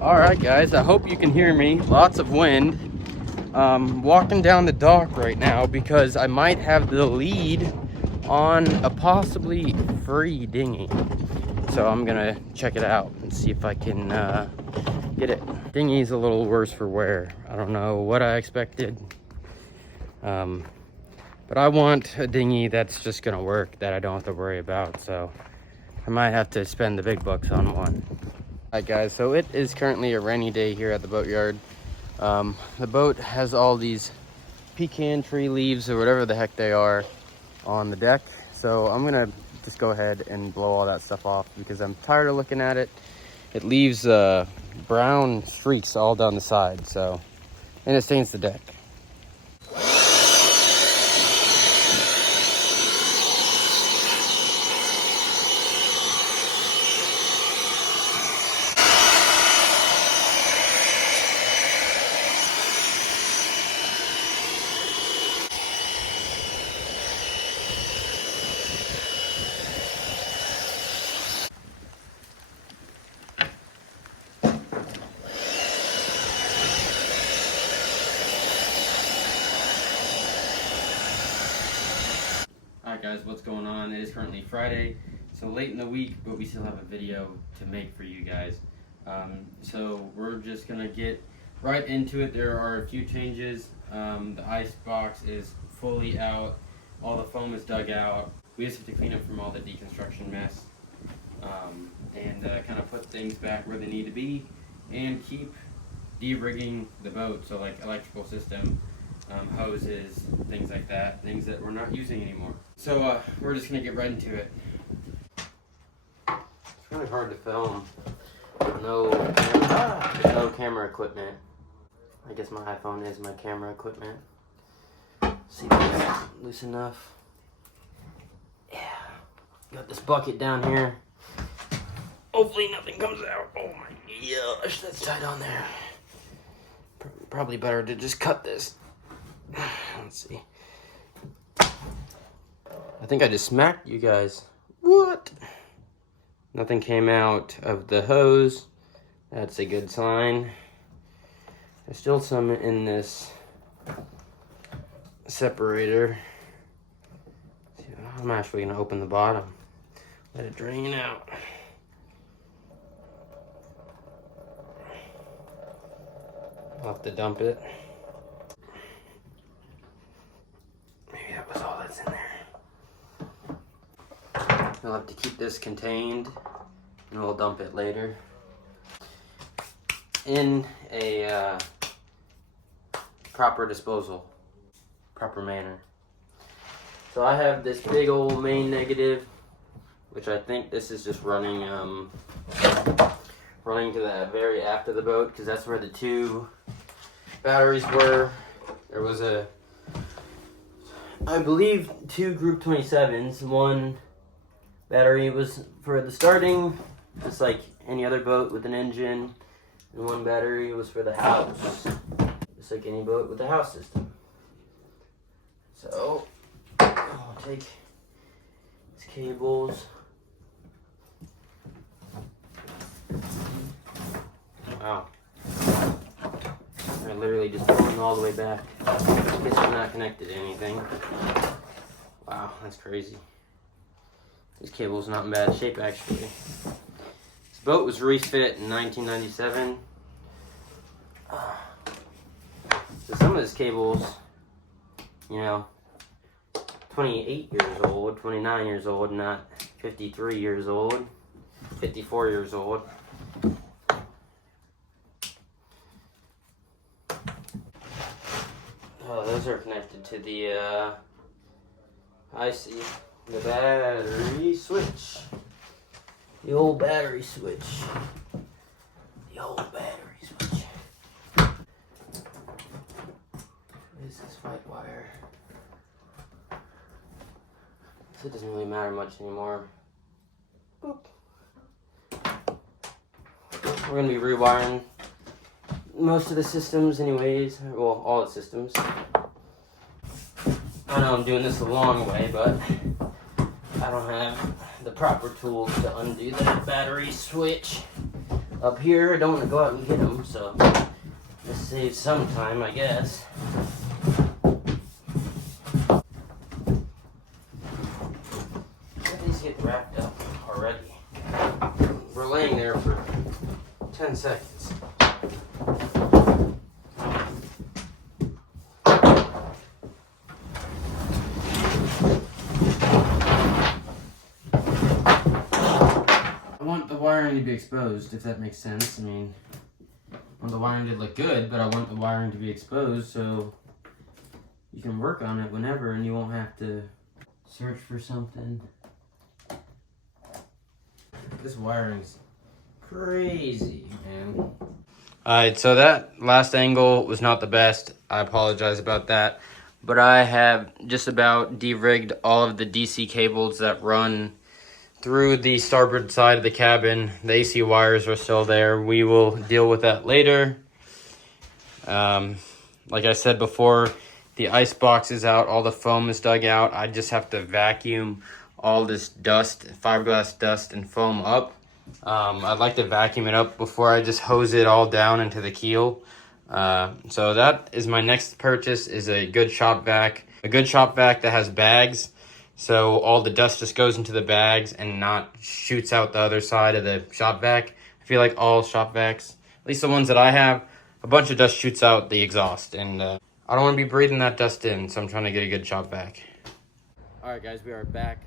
All right, guys, I hope you can hear me. Lots of wind. Walking down the dock right now because I might have the lead on a possibly free dinghy. So I'm gonna check it out and see if I can get it. Dinghy's a little worse for wear. I don't know what I expected. But I want a dinghy that's just gonna work, that I don't have to worry about. So I might have to spend the big bucks on one. Alright guys, so it is currently a rainy day here at the boatyard. The boat has all these pecan tree leaves or whatever the heck they are on the deck. So I'm gonna just go ahead and blow all that stuff off because I'm tired of looking at it. It leaves brown streaks all down the side, so, and it stains the deck. Alright guys, what's going on? It is currently Friday, so late in the week, but we still have a video to make for you guys. So we're just gonna get right into it. There are a few changes. The ice box is fully out. All the foam is dug out. We just have to clean up from all the deconstruction mess and kind of put things back where they need to be and keep de-rigging the boat. So like electrical system, hoses, things like that, things that we're not using anymore. So we're just gonna get right into it. It's really hard to film with no camera equipment. I guess my iPhone is my camera equipment. See if it's loose enough. Yeah, got this bucket down here. Hopefully nothing comes out. Oh my gosh, that's tight on there. Probably better to just cut this. Let's see. I think I just smacked you guys. What? Nothing came out of the hose. That's a good sign. There's still some in this separator. I'm actually gonna open the bottom. Let it drain out. I'll have to dump it. Maybe that was all that's in there. I'll have to keep this contained and we'll dump it later in a proper disposal, proper manner. So I have this big old main negative, which I think this is just running running to the very aft of the boat, because that's where the two batteries were. There was I believe two Group 27s. One battery was for the starting, just like any other boat with an engine, and one battery was for the house, just like any boat with a house system. So I'll take these cables. Wow. I literally just pulling all the way back. I guess it's not connected to anything. Wow, that's crazy. This cable's not in bad shape, actually. This boat was refit in 1997. So some of this cable's, 28 years old, 29 years old, not 53 years old, 54 years old. Oh, those are connected to the, I see, the battery switch. The old battery switch. The old battery switch. What is this white wire? So it doesn't really matter much anymore. Boop. We're going to be rewiring most of the systems anyways. Well, all the systems. I know I'm doing this the long way, but I don't have the proper tools to undo that battery switch. up here. I don't want to go out and get them, so this saves some time, I guess. These get wrapped up already. We're laying there for 10 seconds. I want the wiring to be exposed, if that makes sense. I mean, I want the wiring to look good, but I want the wiring to be exposed so you can work on it whenever and you won't have to search for something. This wiring's crazy, man. Alright, so that last angle was not the best. I apologize about that. But I have just about de-rigged all of the DC cables that run through the starboard side of the cabin. The AC wires are still there. We will deal with that later. Like I said before, the ice box is out. All the foam is dug out. I just have to vacuum all this dust, fiberglass dust and foam up. I'd like to vacuum it up before I just hose it all down into the keel. So that is my next purchase, is a good shop vac. A good shop vac that has bags, so all the dust just goes into the bags and not shoots out the other side of the shop vac. I feel like all shop vacs, at least the ones that I have, a bunch of dust shoots out the exhaust, and I don't want to be breathing that dust in, so I'm trying to get a good shop vac. Alright guys, we are back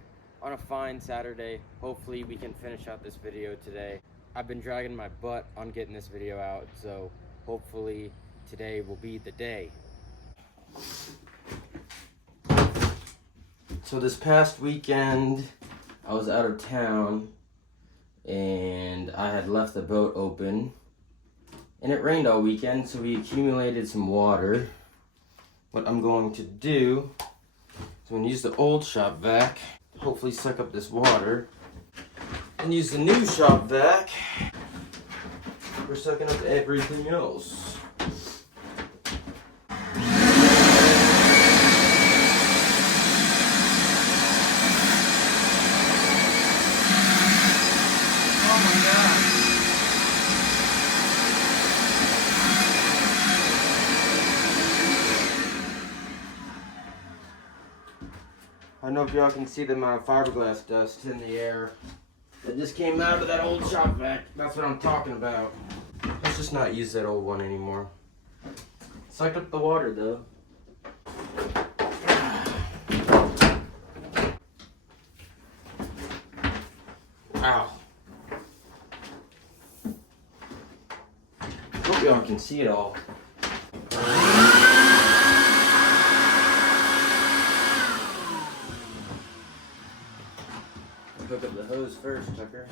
on a fine Saturday. Hopefully we can finish out this video today. I've been dragging my butt on getting this video out, so hopefully today will be the day. So this past weekend, I was out of town and I had left the boat open and it rained all weekend, so we accumulated some water. What I'm going to do is I'm going to use the old shop vac, hopefully suck up this water, and use the new shop vac for sucking up everything else. I don't know if y'all can see the amount of fiberglass dust in the air that just came out of that old shop vac. That's what I'm talking about. Let's just not use that old one anymore. Sucked up the water though. Ow. Hope y'all can see it all. Hook up the hose first, Tucker.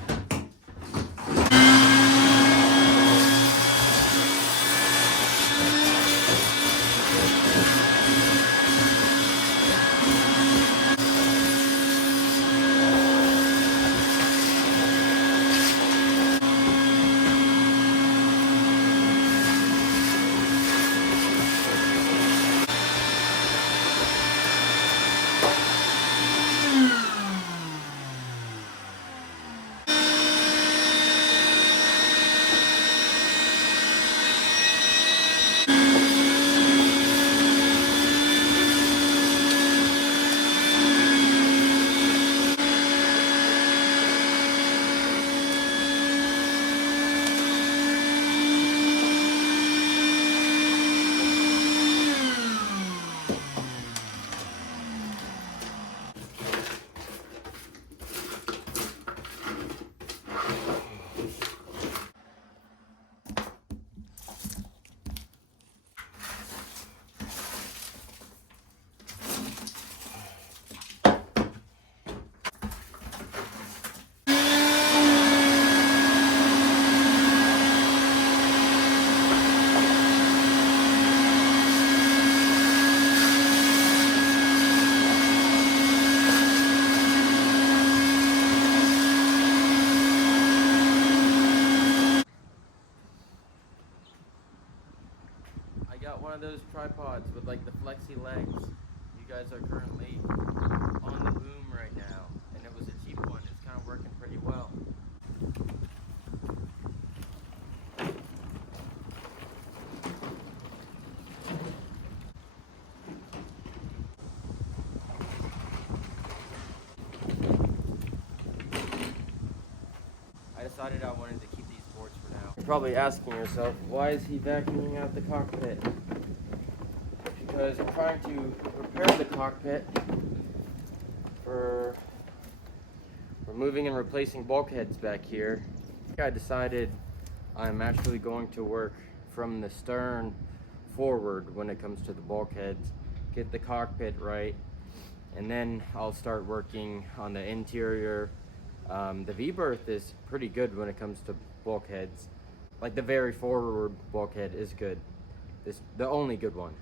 One of those tripods with like the flexi legs. You guys are currently on the boom right now, and it was a cheap one. It's kind of working pretty well. probably asking yourself, why is he vacuuming out the cockpit? Because I'm trying to prepare the cockpit for removing and replacing bulkheads back here. I decided I'm actually going to work from the stern forward when it comes to the bulkheads, get the cockpit right, and then I'll start working on the interior. The V-berth is pretty good when it comes to bulkheads. Like the very forward bulkhead is good. The only good one.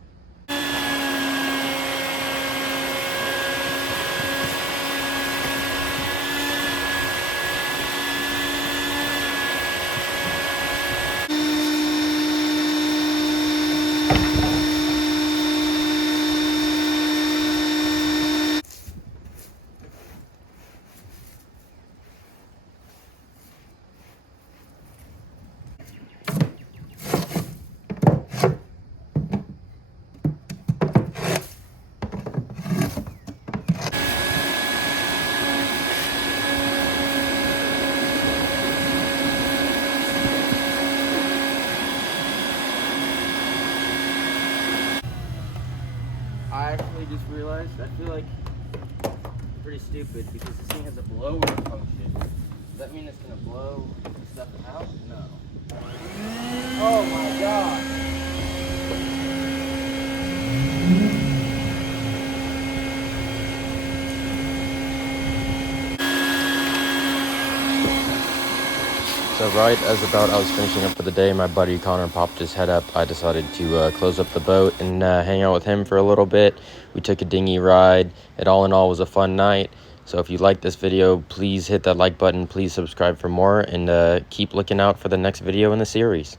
I actually just realized, I feel like I'm pretty stupid because this thing has a blower function. Does that mean it's gonna blow stuff out? No. Oh my god! So right as I was finishing up for the day, my buddy Connor popped his head up. I decided to close up the boat and hang out with him for a little bit. We took a dinghy ride. It all in all was a fun night. So if you like this video, please hit that like button. Please subscribe for more and keep looking out for the next video in the series.